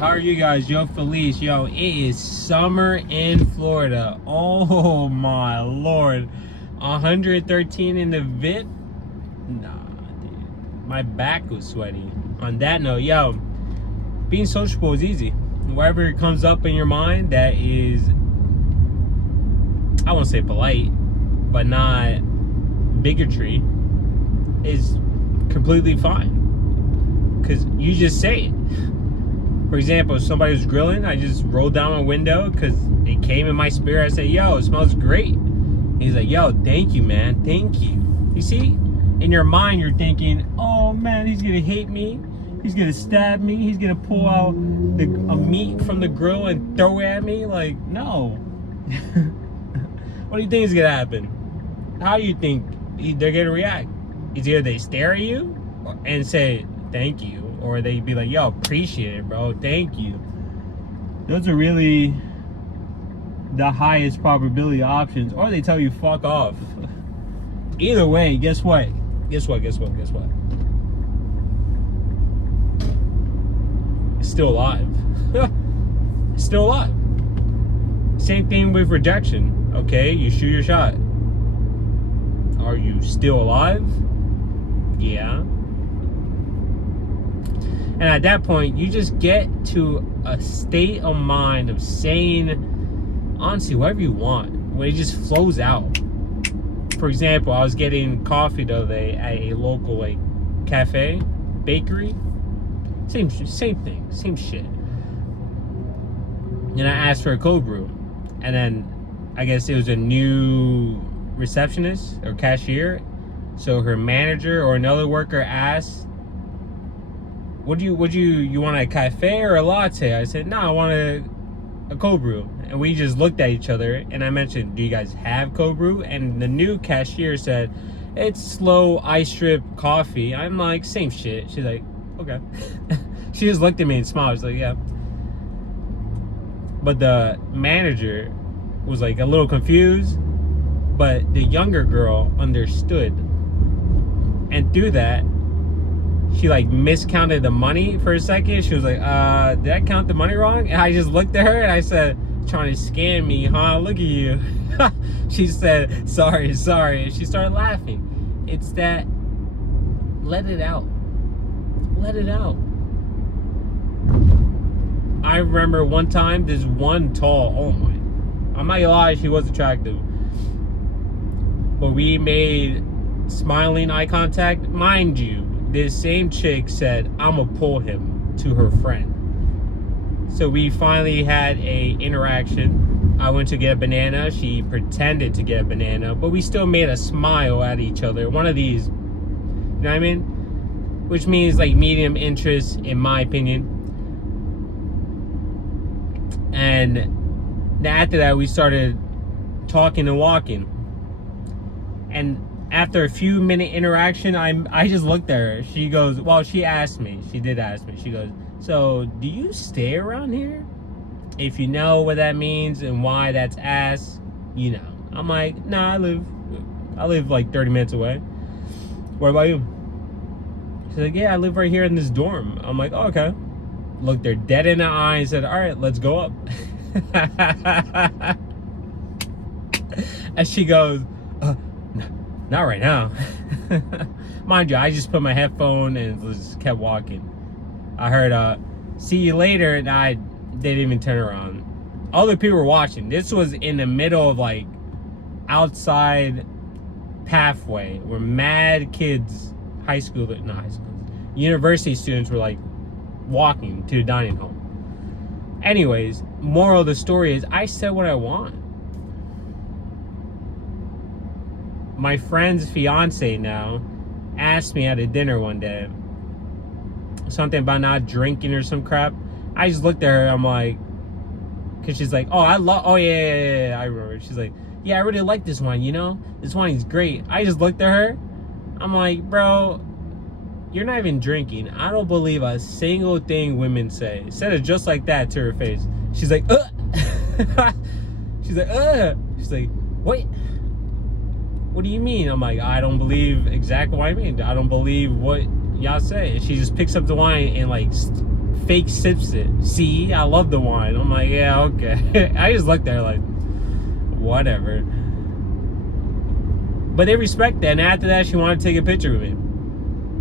How are you guys? Yo, Feliz. Yo, it is summer in Florida. Oh my lord. 113 in the VIT? Nah, dude. My back was sweaty. On that note, yo, being sociable is easy. Whatever comes up in your mind that is, I won't say polite, but not bigotry, is completely fine. Because you just say it. For example, if somebody was grilling, I just rolled down my window because it came in my spirit. I said, yo, it smells great. He's like, yo, thank you, man. Thank you. You see, in your mind, you're thinking, oh, man, he's going to hate me. He's going to stab me. He's going to pull out a meat from the grill and throw it at me. Like, no. What do you think is going to happen? How do you think they're going to react? Is either they stare at you and say, thank you, or they be like, yo, appreciate it, bro, thank you. Those are really the highest probability options, or they tell you fuck off. Either way, guess what? It's still alive. It's still alive. Same thing with rejection. Okay, you shoot your shot. Are you still alive? Yeah. And at that point, you just get to a state of mind of saying, honestly, whatever you want, when it just flows out. For example, I was getting coffee the other day at a local cafe, bakery. Same thing, same shit. And I asked for a cold brew, and then I guess it was a new receptionist or cashier. So her manager or another worker asked, Would you want a cafe or a latte? I said, no, I want a cold brew. And we just looked at each other, and I mentioned, do you guys have cold brew? And the new cashier said, it's slow ice drip coffee. I'm like, same shit. She's like, okay. She just looked at me and smiled. She's like, yeah. But the manager was like a little confused, but the younger girl understood. And through that, she miscounted the money for a second. She was like, did I count the money wrong? And I just looked at her and I said, trying to scam me, huh? Look at you. She said, sorry. And she started laughing. It's that, let it out. Let it out. I remember one time, this one tall, oh my, I'm not gonna lie, she was attractive. But we made smiling eye contact. Mind you, this same chick said, I'm gonna pull him, to her friend. So we finally had a interaction. I went to get a banana. She pretended to get a banana, but we still made a smile at each other. One of these, you know what I mean? Which means medium interest, in my opinion. And after that, we started talking and walking. And after a few minute interaction, I just looked at her. She goes, well, she asked me. She did ask me. She goes, so do you stay around here? If you know what that means and why that's asked, you know. I'm like, nah, I live 30 minutes away. What about you? She's like, yeah, I live right here in this dorm. I'm like, oh, okay. Looked her dead in the eye and said, all right, let's go up. And she goes, not right now. Mind you, I just put my headphone and just kept walking. I heard, see you later, and I didn't even turn around. Other people were watching. This was in the middle of outside pathway where mad kids, university students were walking to the dining hall. Anyways, moral of the story is I said what I want. My friend's fiance now asked me at a dinner one day something about not drinking or some crap. I just looked at her. I'm like, because she's like, oh yeah, I remember. She's like, yeah, I really like this wine, this wine is great. I just looked at her. I'm like, bro, you're not even drinking. I don't believe a single thing women say. Said it just like that to her face. She's like, She's like, She's like, what? What do you mean? I'm like, I don't believe exactly what I mean. I don't believe what y'all say. And she just picks up the wine and fake sips it. See, I love the wine. I'm like, yeah, okay. I just looked at her like, whatever. But they respect that. And after that, she wanted to take a picture with me.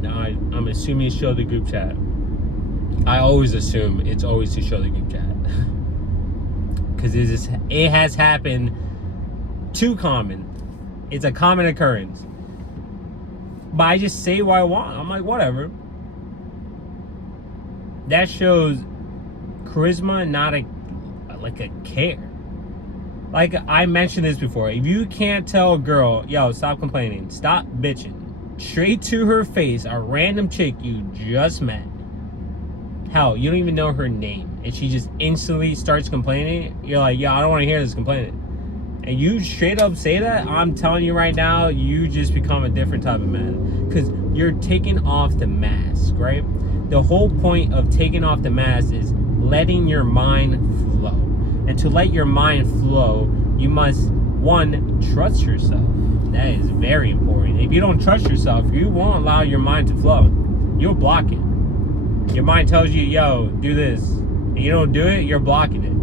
Now, I'm assuming it showed the group chat. I always assume it's always to show the group chat. Because it has happened too common. It's a common occurrence. But I just say what I want. I'm like, whatever. That shows charisma, not a care. Like I mentioned this before. If you can't tell a girl, yo, stop complaining, stop bitching, straight to her face, a random chick you just met. Hell, you don't even know her name, and she just instantly starts complaining. You're like, yo, I don't want to hear this complaining. And you straight up say that, I'm telling you right now, you just become a different type of man. Because you're taking off the mask, right? The whole point of taking off the mask is letting your mind flow. And to let your mind flow, you must, one, trust yourself. That is very important. If you don't trust yourself, you won't allow your mind to flow. You'll block it. Your mind tells you, yo, do this. And you don't do it, you're blocking it.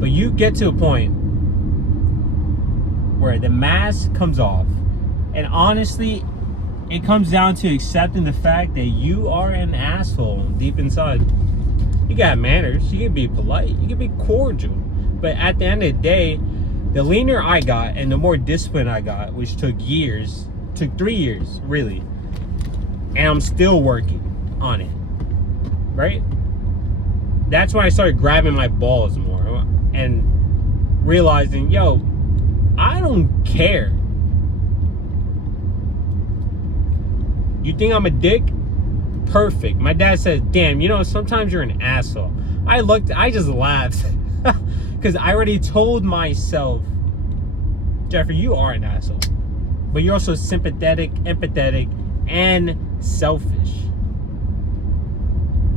But you get to a point where the mask comes off. And honestly, it comes down to accepting the fact that you are an asshole deep inside. You got manners. You can be polite. You can be cordial. But at the end of the day, the leaner I got and the more discipline I got, which took 3 years, really. And I'm still working on it. Right? That's when I started grabbing my balls more and realizing, yo, I don't care. You think I'm a dick? Perfect. My dad said, damn, you know, sometimes you're an asshole. I just laughed. Because I already told myself, Jeffrey, you are an asshole. But you're also sympathetic, empathetic, and selfish.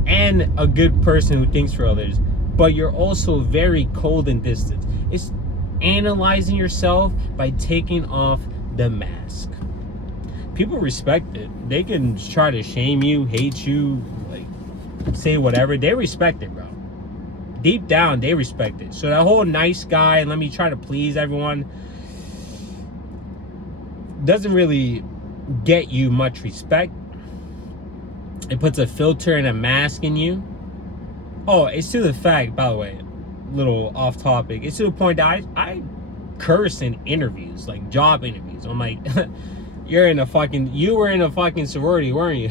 And a good person who thinks for others. But you're also very cold and distant. It's analyzing yourself by taking off the mask. People respect it. They can try to shame you, hate you, like say whatever. They respect it, bro. Deep down, they respect it. So that whole nice guy, let me try to please everyone, doesn't really get you much respect. It puts a filter and a mask in you. Oh, it's to the fact, by the way, little off topic. It's to the point that I curse in interviews, like job interviews. I'm like, you were in a fucking sorority, weren't you?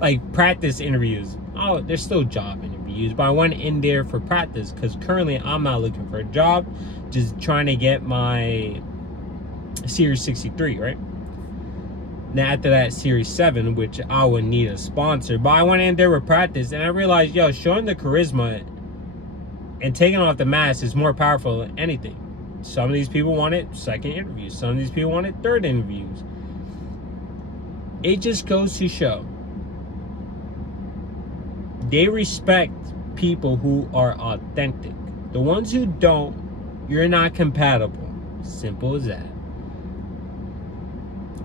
Like practice interviews. Oh, there's still job interviews, but I went in there for practice because currently I'm not looking for a job, just trying to get my Series 63, right? Now after that, Series 7, which I would need a sponsor, but I went in there with practice and I realized, yo, showing the charisma and taking off the mask is more powerful than anything. Some of these people wanted second interviews. Some of these people wanted third interviews. It just goes to show they respect people who are authentic. The ones who don't, you're not compatible. Simple as that.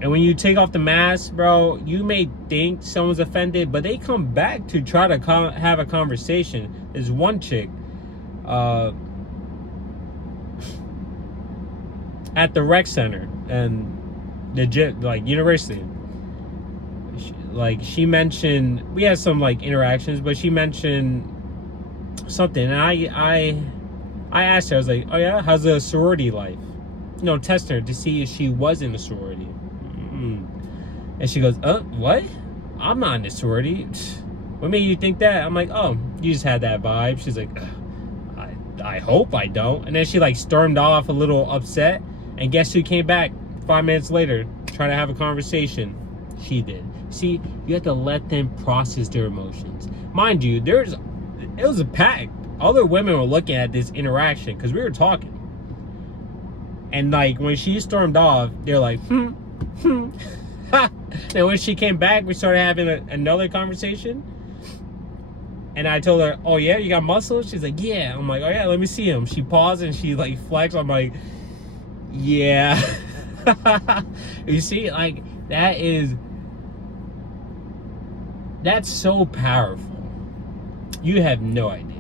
And when you take off the mask, bro, you may think someone's offended, but they come back to try to have a conversation. There's one chick at the rec center and the gym, like university. She mentioned, we had some like interactions, but she mentioned something, and I asked her, I was like, oh yeah, how's the sorority life? You know, testing her to see if she was in a sorority. And she goes, what? I'm not in a sorority. What made you think that? I'm like, oh, you just had that vibe. She's like, I hope I don't. And then she like stormed off a little upset. And guess who came back 5 minutes later, trying to have a conversation? She did. See, you have to let them process their emotions. Mind you, it was a pack. Other women were looking at this interaction because we were talking. And like when she stormed off, they're like, And when she came back, we started having another conversation. And I told her, oh yeah, you got muscles? She's like, yeah. I'm like, oh yeah, let me see them. She paused and she like flexed. I'm like, yeah. You see, like that is That's so powerful. You have no idea.